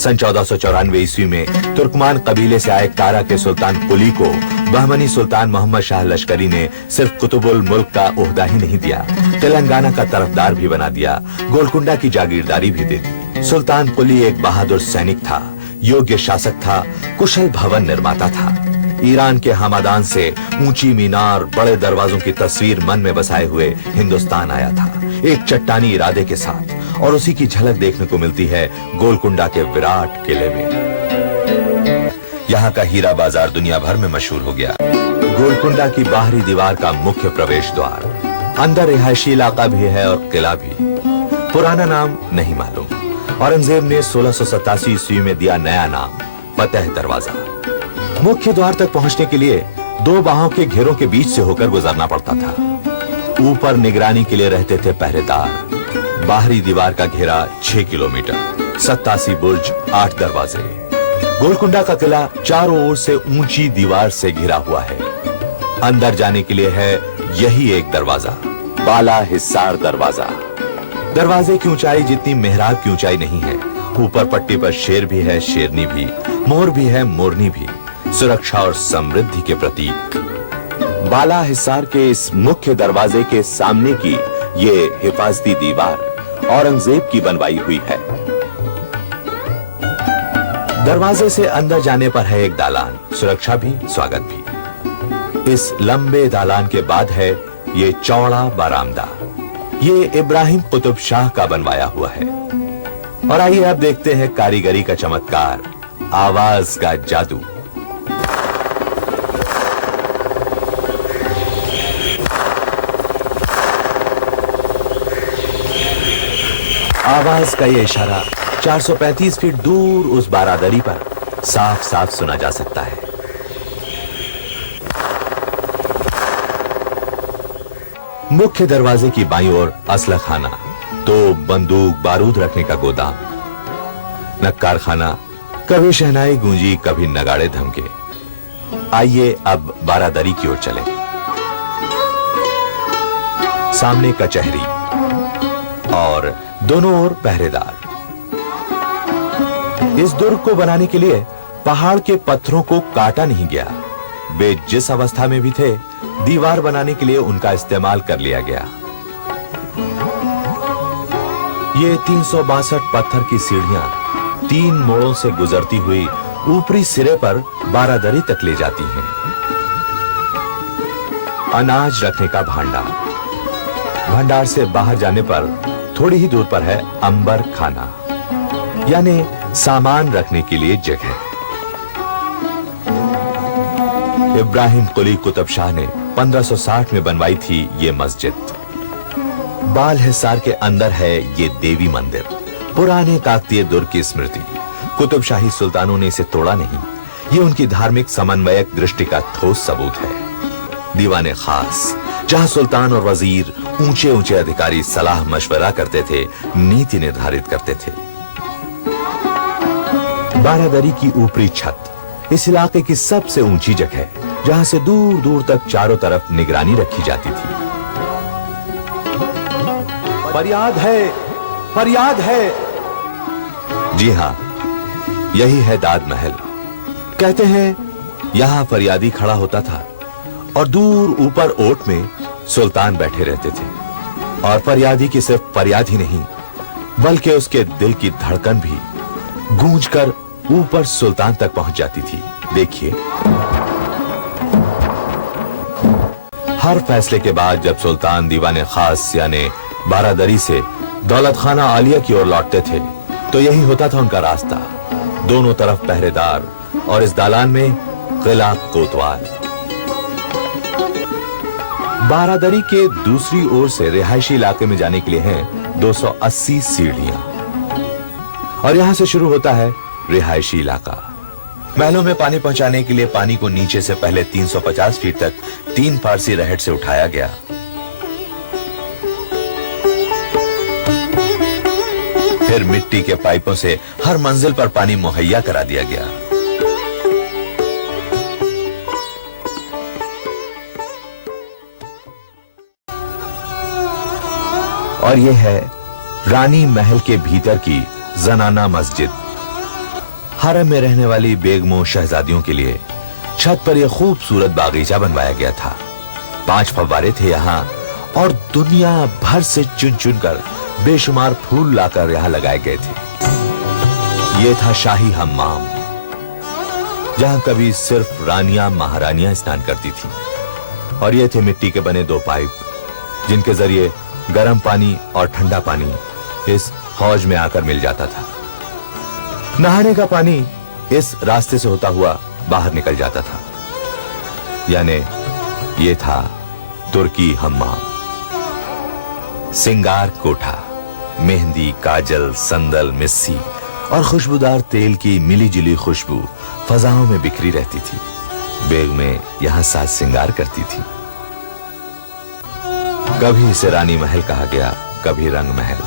सन 1494 ईस्वी में तुर्कमान कबीले से आए कारा के सुल्तान कुली को बहमनी सुल्तान मोहम्मद शाह लश्करी ने सिर्फ कुतुबुल मुल्क का ओहदा ही नहीं दिया, तेलंगाना का तरफदार भी बना दिया, गोलकुंडा की जागीरदारी भी दे दी। सुल्तान कुली एक बहादुर सैनिक था, योग्य शासक था, कुशल भवन निर्माता था। ईरान के हमादान से ऊंची मीनार, बड़े दरवाजों की तस्वीर मन में बसाए हुए हिंदुस्तान आया था, एक चट्टानी इरादे के साथ, और उसी की झलक देखने को मिलती है गोलकुंडा के विराट किले में। यहाँ का हीरा बाजार दुनिया भर में मशहूर हो गया। गोलकुंडा की बाहरी दीवार का मुख्य प्रवेश द्वार, अंदर रिहायशी इलाका भी है और किला भी। पुराना नाम नहीं मालूम। औरंगजेब ने 1687 ईस्वी में दिया नया नाम, फतेह दरवाजा। मुख्य द्वार तक पहुंचने के लिए दो बाहों के घेरों के बीच से होकर गुजरना पड़ता था। ऊपर निगरानी के लिए रहते थे पहरेदार। बाहरी दीवार का घेरा 6 किलोमीटर, 87 बुर्ज, 8 दरवाजे। गोलकुंडा का किला चारों ओर से ऊंची दीवार से घिरा हुआ है। अंदर जाने के लिए है यही एक दरवाजा, बाला हिस्सार दरवाजा। दरवाजे की ऊंचाई जितनी मेहराब की ऊंचाई नहीं है। ऊपर पट्टी पर शेर भी है, शेरनी भी, मोर भी है, मोरनी भी, सुरक्षा और समृद्धि के प्रतीक। बाला हिस्सार के इस मुख्य दरवाजे के सामने की ये हिफाजती दीवार औरंगजेब की बनवाई हुई है। दरवाजे से अंदर जाने पर है एक दालान, सुरक्षा भी, स्वागत भी। इस लंबे दालान के बाद है ये चौड़ा बरामदा। ये इब्राहिम कुतुब शाह का बनवाया हुआ है। और आइए अब देखते हैं कारीगरी का चमत्कार, आवाज का जादू। आवाज का ये इशारा 435 फीट दूर उस बारादरी पर साफ साफ सुना जा सकता है। मुख्य दरवाजे की बाईं ओर असलह खाना, तो बंदूक बारूद रखने का गोदाम, नक्कार खाना, कभी शहनाई गूंजी, कभी नगाड़े धमके। आइए अब बारादरी की ओर चलें। सामने कचहरी और दोनों ओर पहरेदार। इस दुर्ग को बनाने के लिए पहाड़ के पत्थरों को काटा नहीं गया। वे जिस अवस्था में भी थे, दीवार बनाने के लिए उनका इस्तेमाल कर लिया गया। ये 362 पत्थर की सीढ़ियां 3 मोड़ों से गुजरती हुई ऊपरी सिरे पर बारादरी तक ले जाती हैं। अनाज रखने का भांडार, भंडार से बाहर जाने पर थोड़ी ही दूर पर है अंबर खाना, यानी सामान रखने के लिए जगह। इब्राहिम कुली कुतुब शाह ने 1560 में बनवाई थी ये मस्जिद। बाल हिसार के अंदर है ये देवी मंदिर, पुराने काकतीय दुर्ग की स्मृति। कुतुब शाही सुल्तानों ने इसे तोड़ा नहीं। ये उनकी धार्मिक समन्वयक दृष्टि का ठोस सबूत है। दीवाने खास, जहां सुल्तान और वजीर, ऊंचे ऊंचे अधिकारी सलाह मशवरा करते थे, नीति निर्धारित करते थे। बारादरी की ऊपरी छत इस इलाके की सबसे ऊंची जगह, जहां से दूर दूर तक चारों तरफ निगरानी रखी जाती थी। फरियाद है, फरियाद है। जी हां, यही है दाद महल। कहते हैं यहां फरियादी खड़ा होता था और दूर ऊपर ओट में सुल्तान बैठे रहते थे। और फरियादी की सिर्फ फरियाद ही नहीं, बल्कि उसके दिल की धड़कन भी गूंजकर ऊपर सुल्तान तक पहुंच जाती थी। देखिए, हर फैसले के बाद जब सुल्तान दीवाने खास यानी बारादरी से दौलत खाना आलिया की ओर लौटते थे, तो यही होता था उनका रास्ता। दोनों तरफ पहरेदार और इस दालान में किला कोतवाल। बारादरी के दूसरी ओर से रिहायशी इलाके में जाने के लिए हैं 280 सीढ़ियां, और यहां से शुरू होता है रिहायशी इलाका। महलों में पानी पहुंचाने के लिए पानी को नीचे से पहले 350 फीट तक 3 फारसी रहट से उठाया गया। फिर मिट्टी के पाइपों से हर मंजिल पर पानी मुहैया करा दिया गया। और यह है रानी महल के भीतर की जनाना मस्जिद। हरम में रहने वाली बेगमों शहजादियों के लिए छत पर यह खूबसूरत बागीचा बनवाया गया था। 5 फव्वारे थे यहाँ और दुनिया भर से चुन चुन कर बेशुमार फूल लाकर यहाँ लगाए गए थे। ये था शाही हम्माम, जहां कभी सिर्फ रानियां महारानियां स्नान करती थीं। और ये थे मिट्टी के बने 2 पाइप, जिनके जरिए गर्म पानी और ठंडा पानी इस हौज में आकर मिल जाता था। नहाने का पानी इस रास्ते से होता हुआ बाहर निकल जाता था। यानी ये था तुर्की हम्माम। सिंगार कोठा, मेहंदी, काजल, संदल, मिस्सी और खुशबूदार तेल की मिली जुली खुशबू फजाओं में बिखरी रहती थी। बेगमें यहां साज सिंगार करती थी। कभी इसे रानी महल कहा गया, कभी रंग महल।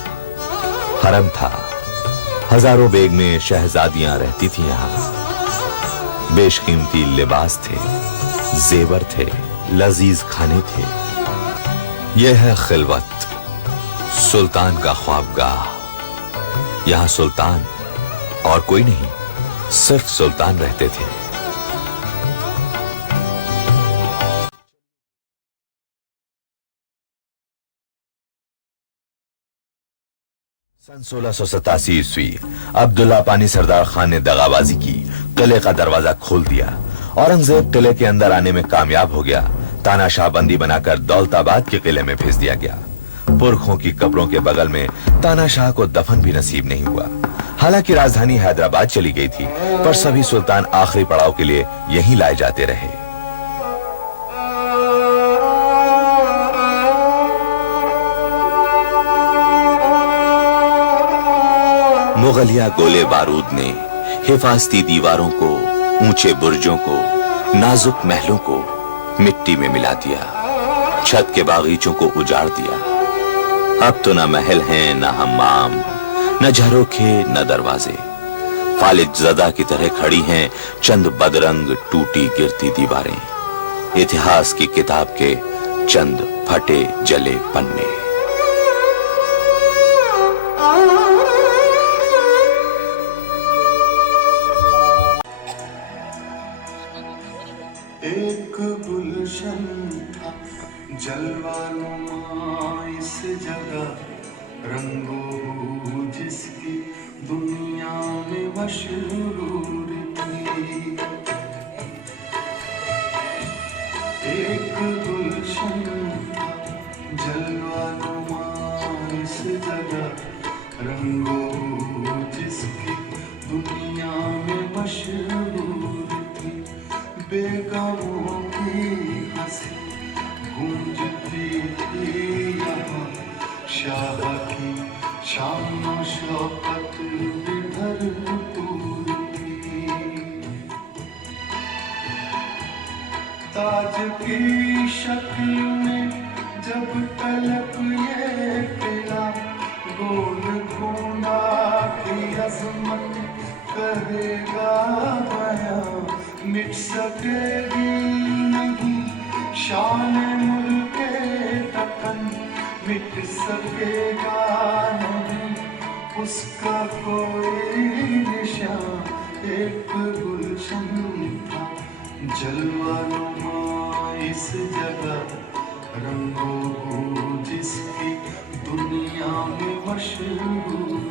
हरम था, हजारों बेगमें शहजादियां रहती थी यहां। बेशकीमती लिबास थे, जेवर थे, लजीज खाने थे। यह है खिलवत, सुल्तान का ख्वाबगाह। यहां सुल्तान और कोई नहीं, सिर्फ सुल्तान रहते थे। सन 1687 ईस्वी अब्दुल्ला पानी सरदार खान ने दगाबाजी की, किले का दरवाजा खोल दिया। औरंगजेब किले के अंदर आने में कामयाब हो गया। तानाशाह बंदी बनाकर दौलताबाद के किले में भेज दिया गया। पुरखों की कब्रों के बगल में तानाशाह को दफन भी नसीब नहीं हुआ। हालांकि राजधानी हैदराबाद चली गई थी, पर सभी सुल्तान आखिरी पड़ाव के लिए यहीं लाए जाते रहे। मुगलिया गोले बारूद ने हिफाजती दीवारों को, ऊंचे बुर्जों को, नाजुक महलों को मिट्टी में मिला दिया। छत के बागीचों को उजाड़ दिया। अब तो न महल हैं, न हम्माम, न झरोखे, न दरवाजे। फालिज ज़दा की तरह खड़ी हैं चंद बदरंग टूटी गिरती दीवारें। इतिहास की किताब के चंद फटे जले पन्ने। एक गुलशन था जलवानुमा इस जगह, रंगो जिसकी दुनिया में मशहूर थी। एक गुलशन था जलवानुमा इस जगह, रंगो जिसकी दुनिया में मशहूर थी। बेगमों की हंसी गूंजती थी यहाँ, शाह की शान शौकत भी भरपूर थी। ताज की शक्ल में जब तलक ये किला, गोल घूंगा की अजमत करेगा बयां, मिट सकेगी नहीं शान मुल्के तकन, मिट सकेगा नहीं उसका कोई निशान। एक गुलशन था जलवानुमा इस जगह, रंगो जिसकी दुनिया में मशहूर